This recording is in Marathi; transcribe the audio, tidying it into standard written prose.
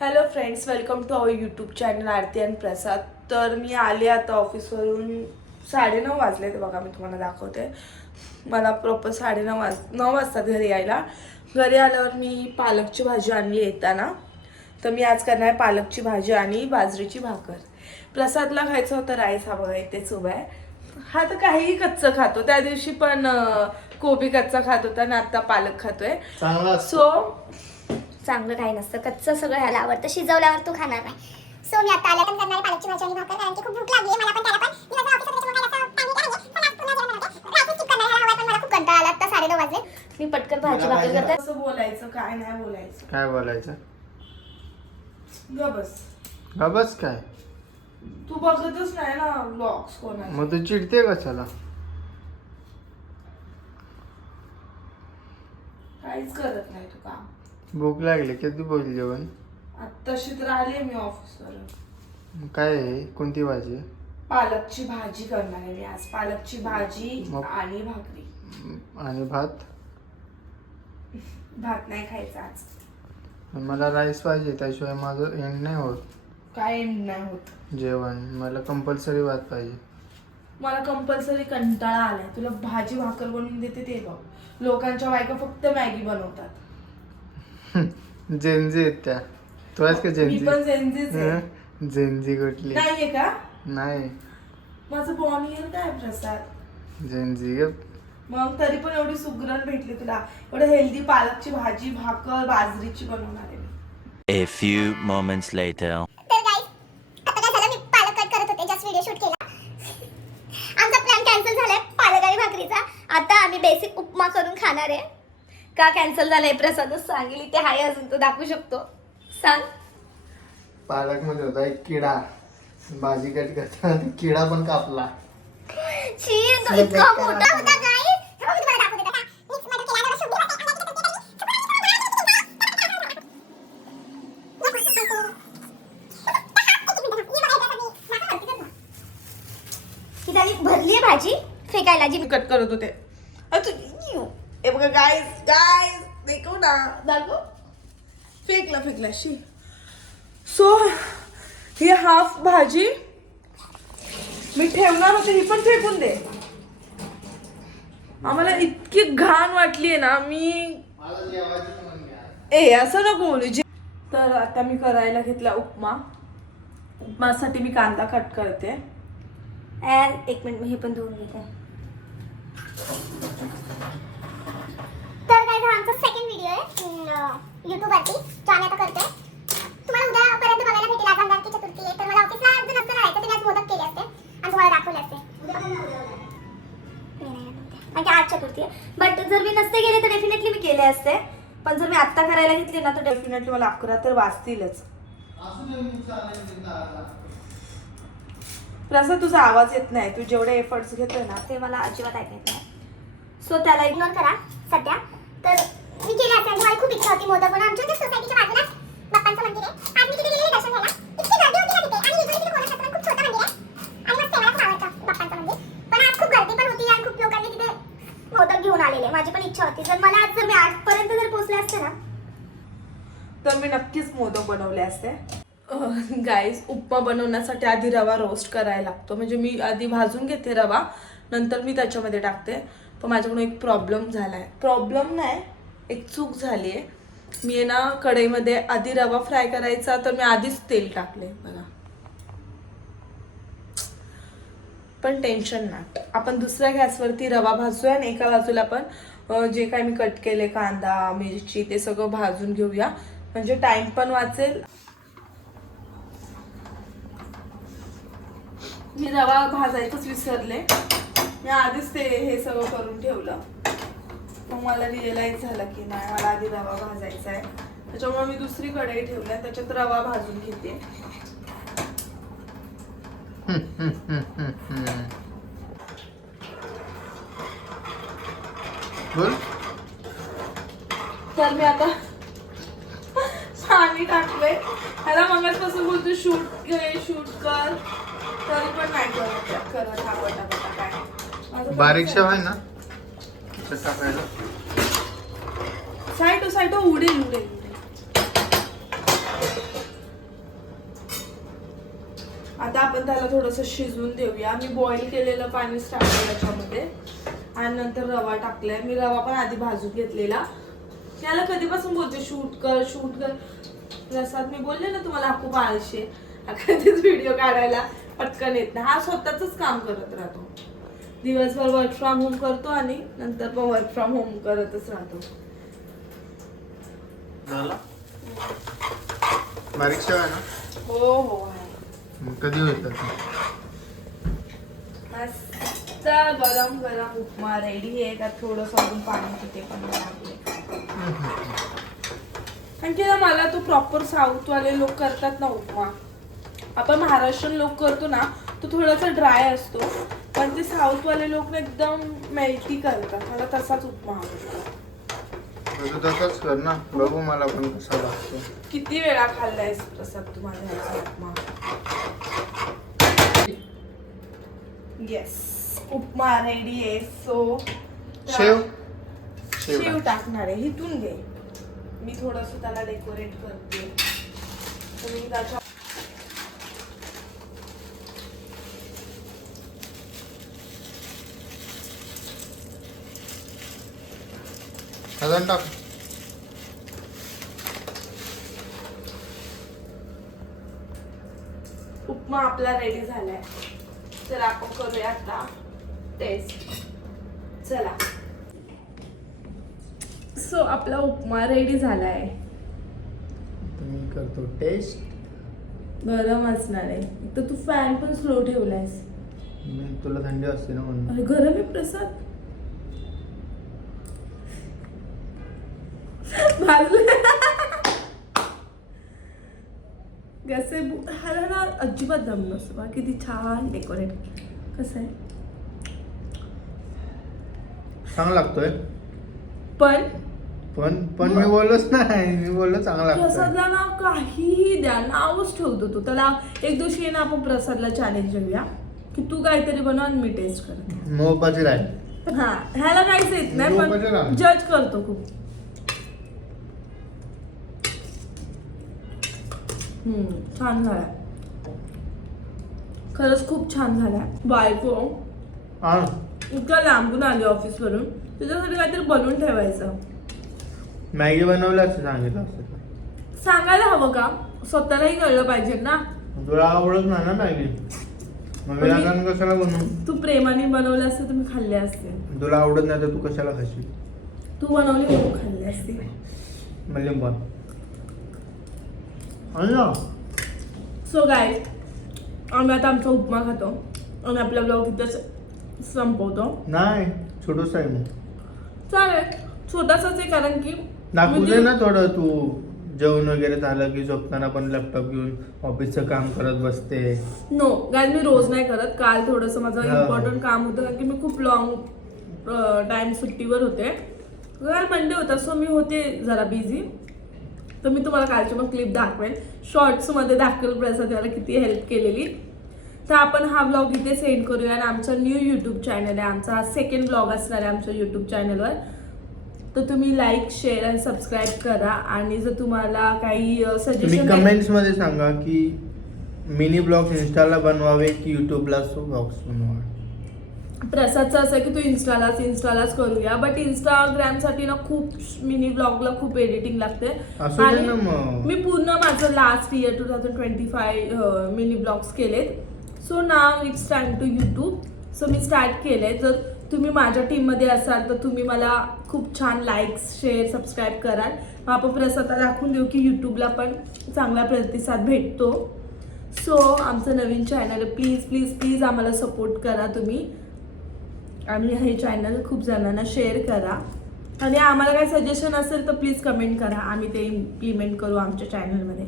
Hello friends, welcome to our YouTube channel Aarti आणि प्रसाद. तर मी आले आता ऑफिसवरून 9:30 वाजले. तर बघा मी तुम्हाला दाखवते. मला प्रॉपर 9:30 वाजतात घरी यायला. घरी आल्यावर मी पालकची भाजी आणली येताना. तर मी आज करणार आहे पालकची भाजी आणि बाजरीची भाकर. प्रसादला खायचं होतं राईस. हा बघा इथेच उभा आहे. हा तर काहीही कच्चं खातो. त्या दिवशी पण कोबी कच्चा खात होता आणि आता पालक खातोय. चांगलं काही नसतं, कच्चं सगळं ह्याला आवडतं, शिजवल्यावर तू खाणार नाही. सो मी आता आल्या पण करणार पालकची भाजी आणि भाकर, कारण की खूप भूक लागली मला पण. त्याला पण मी माझ्या ऑफिसमध्ये त्याच्यामुळे मला टाइम नाही पण आज पुन्हा जेवण बनवते. रात्री स्किप करणार ह्याला हवा, पण मला खूप कंटाळा आला. आता 9:30 वाजले. मी पटकन भाजी भाकर करते. कसं बोलायचं, काय नाही बोलायचं. काय बोलायचं? गबस काय तू बघतच नाही ना ब्लॉग्स कोणाचे. मग तू चिडते कशाला? काहीच करत नाही तू काम. भूक लागली किती बोल जेवण? आत्ताशी तर आली मी ऑफिसवरून. काय आहे? कोणती भाजी? पालकची भाजी करणार आहे मी आज. पालकची भाजी आणि भाकरी. आणि भात? भात नाही खायचा आज. मला राईस पाहिजे, त्याशिवाय माझं एंड नाही होत. काय एंड नाही होत जेवण? मला कंपल्सरी भात पाहिजे. मला कंपल्सरी कंटाळा आलाय. तुला भाजी भाकर बनवून देते ते बघ. लोकांच्या बायका फक्त मॅगी बनवतात. जेनजी आहेत त्या. तू आहेस का मी जेनजी? पण जेनजीच आहे. जेनजी कुठली? नाहीये का? नाही. माझं बॉर्न इयर काय प्रसाद? जेनजी ग. मग तरी पण एवढी सुगरण भेटली तुला. एवढं हेल्दी पालकची भाजी भाकर बाजरीची बनवणार आहे मी. A few moments later. तर गाइस, आता काय झालं, मी पालक कट करत होते, जस्ट व्हिडिओ शूट केला. आमचा प्लॅन कॅन्सल झालाय पालक आणि भाकरीचा. आता आम्ही बेसिक उपमा करून खाणार आहे. का कॅन्सल झालाय प्रसादच सांगेल. इथे हाय अजून, तो दाखवू शकतो. सांग. पालक मध्ये होता एक किडा. भाजी कट करताना किडा पण कापला. छी, तो इतका मोठा होता गाइस. मी तुम्हाला दाखवते बघा. मिक्स मध्ये केला ना शुद्ध होता. ही झाली भरली आहे भाजी फेकायला जी. कट करत होते. हे बघा गाईज गाईज देखो ना दाखव. फेकला शी. सो ही हाफ भाजी मी ठेवणार होते, ही पण फेकून दे. आम्हाला इतकी घाण वाटली ना. मी असं नको बोलू. तर आता मी करायला घेतला उपमा. उपमासाठी मी कांदा कट करते. एक मिनिट, मी हे पण धुवून घेते. तर काय हा आमचा सेकंड व्हिडिओ आहे यूट्यूबवरती, जो आम्ही आता करतोय. तुम्हाला उद्यापर्यंत बघायला भेटेल. आज अंगारकी चतुर्थी आहे, तर मला ऑफिसला जर नसतं राहायचं तर मी आज मोदक केले असते आणि तुम्हाला दाखवले असते. म्हणजे आज चतुर्थी आहे. बट जर मी नसते गेले तर डेफिनेटली मी केले असते. पण जर मी आत्ता करायला घेतले ना तर डेफिनेटली मला 11 तर वाजतीलच. प्रसाद तुझा आवाज येत नाही. तू जेवढे एफर्ट्स घेतोय ना ते मला अजिबात ऐकत नाही. सो त्याला इग्नोर करा सध्या. तर मी केले असते. मला खूप इच्छा होती मोदक बनवून. आमच्या सोसायटीच्या बाजूलाच बाप्पांचं मंदिर आहे. आज मी तिथे गेलेले दर्शन घ्यायला. इतकी गर्दी होती ना तिथे. आणि युजली तिथे कोणाचं पण खूप छोटं मंदिर आहे आणि मस्त मला खूप आवडतं बाप्पांचं मंदिर. पण आज खूप गर्दी पण होती आणि खूप लोकांनी तिथे मोदक घेऊन आलेले. माझी पण इच्छा होती. जर मी 8 पर्यंत जर पोहोचले असते ना तर मी नक्कीच मोदक बनवले असते. गाईज, उपमा बनवण्यासाठी आधी रवा रोस्ट करायला लागतो. म्हणजे मी आधी भाजून घेते रवा, नंतर मी त्याच्यामध्ये टाकते. पण माझ्याकडून एक प्रॉब्लेम झालाय. प्रॉब्लेम नाही, एक चूक झाली आहे. मी आहे ना कढईमध्ये आधी रवा फ्राय करायचा, तर मी आधीच तेल टाकले बघा. पण टेन्शन नाही, आपण दुसऱ्या गॅसवरती रवा भाजूया आणि एका बाजूला पण जे काय मी कट केले कांदा मिरची ते सगळं भाजून घेऊया. म्हणजे टाइम पण वाचेल. मी रवा भाजायचंच विसरले. मी आधीच ते हे सगळं करून ठेवलं. मग मला रिअलाइज झालं की नाही, मला आधी रवा भाजायचा आहे. त्याच्यामुळे मी दुसरी कढई ठेवली आणि त्याच्यात रवा भाजून घेते. बोल. तर मी आता पाणी टाकलंय. ह्याला मगाचपासून बोलतो शूट कर, तरी पण नाही करत हा पटापटा. काय बारीक शेव आहे ना टाकायला? साईड टू साईड उडेल. आता आपण त्याला थोडंसं शिजवून देऊया. मी बॉईल केलेलं पाणी टाकलं त्याच्यामध्ये आणि नंतर रवा टाकलाय. मी रवा पण आधी भाजून घेतलेला. त्याला कधीपासून बोलते शूट कर प्रसाद. मी बोलले ना तुम्हाला हा खूप आळशी आहे, तेच व्हिडिओ काढायला पटकन येत नाही. हा स्वतःच काम करत राहतो. दिवसभर वर्क फ्रॉम होम करतो आणि नंतर पण वर्क फ्रॉम होम करतच राहतो. बारीक शेव आहे ना? हो आहे. मग कधी होईल तर मस्त गरम गरम उपमा रेडी आहे. त्यात थोडंसं अजून पाणी तिथे पण लागले. कारण की ना मला तो प्रॉपर साऊथवाले लोक करतात ना उपमा, आपण महाराष्ट्रीयन लोक करतो ना तो थोडासा ड्राय असतो, पण ते साऊथवाले लोक ना एकदम मेल्टी करतात. मला तसाच उपमा आवडतो. तसंच कर ना, बघू मला पण कसा लागतो. किती वेळा खाल्लायस प्रसाद तू माझ्या हातचा उपमा? येस, उपमा रेडी आहे. सो शेव टाकणार आहे. इथून घे, मी थोडस त्याला डेकोरेट करते. तुम्ही त्याच्या अजून टाक. उपमा आपला रेडी झालाय. तर आपण करूया आता टेस्ट. चला. सो आपला उपमा रेडी झालाय. मी करतो टेस्ट. गरम असणार आहे. तर तू फॅन पण स्लो ठेवलायस. तुला थंडी असते ना म्हणून. अरे गरम आहे प्रसाद. कसे ह्याला ना अजिबात दम नसतो बा. किती छान डेकोरेट. कसं आहे, चांगला लागतोय. पण पण मी बोललोच नाही. मी बोललो चांगला लागतोय. प्रसादला ना काहीही द्या, नावच ठेवतो तो. त्याला एक दिवशी ये ना आपण प्रसादला चॅलेंज घेऊया की तू काहीतरी बनव आणि मी टेस्ट करते. मोबाची राहील. हा, ह्याला काहीच येत नाही पण जज करतो खूप. छान झालाय खरंच, खूप छान झालाय. बायको इतका लांबून आली ऑफिस वरून, तुझ्यासाठी काहीतरी बनवून ठेवायचं. मॅगी बनवलं असं सांगितलं असतं. सांगायला हवं का? स्वतःलाही कळलं पाहिजे ना. तुला आवडत नाही ना मॅगी, मग विनाकारण कशाला बनवू? तू प्रेमाने बनवले असते तर मी खाल्ले असते. तुला आवडत नाही तर तू कशाला खाशील? तू बनवली तू खाल्ले असते. म्हणजे पण सो गाईज, आम्ही आता आमचा उपमा खातो आणि आपला ब्लॉग इथंच संपवतो. नाही, छोटंसं आहे मग. चालेल, छोटासाच आहे कारण की दाखवू दे ना थोडं. तू जेवण वगैरे झालं की झोपताना पण लॅपटॉप घेऊन ऑफिसचं काम करत बसते. नो गाईज, मी रोज नाही करत. काल थोडंसं माझं इम्पॉर्टंट काम होतं कारण की मी खूप लॉंग टाइम सुट्टीवर होते. काल मंडे होता, सो मी होते जरा बिझी. तर मी तुम्हाला कालची मग क्लिप दाखवेन. शॉर्ट्समध्ये दाखवेल प्रसाद याला किती हेल्प केलेली. तर आपण हा ब्लॉग इथे सेंड करूया आणि आमचा न्यू यूट्यूब चॅनल आहे. आमचा हा सेकंड ब्लॉग असणार आहे आमच्या यूट्यूब चॅनलवर. तर तुम्ही लाईक, शेअर आणि सबस्क्राईब करा. आणि जर तुम्हाला काही सजेशन, कमेंट्स मध्ये सांगा की मिनी ब्लॉग्स इंस्टाला बनवावे की युट्यूबला ब्लॉग्स बनवावे. प्रसादचं असं आहे की तू इंस्टालाच करूया. बट इंस्टाग्रामसाठी ना खूप मिनी ब्लॉगला खूप एडिटिंग लागते. आणि मी पूर्ण माझं लास्ट इयर 2025 मिनी ब्लॉग्स केलेत. So now it's time to YouTube. So मी स्टार्ट केले. जर तुम्ही माझ्या टीममध्ये असाल तर तुम्ही मला खूप छान लाईक्स, शेअर, सबस्क्राईब कराल. मग आपण प्रसादला दाखवून देऊ की यूट्यूबला पण चांगला प्रतिसाद भेटतो. सो आमचं नवीन चॅनल, प्लीज प्लीज प्लीज आम्हाला सपोर्ट करा तुम्ही. आणि हे चॅनल खूप जणांना शेअर करा. आणि आम्हाला काही सजेशन असेल तर प्लीज कमेंट करा. आम्ही ते इम्प्लिमेंट करू आमच्या चॅनलमध्ये.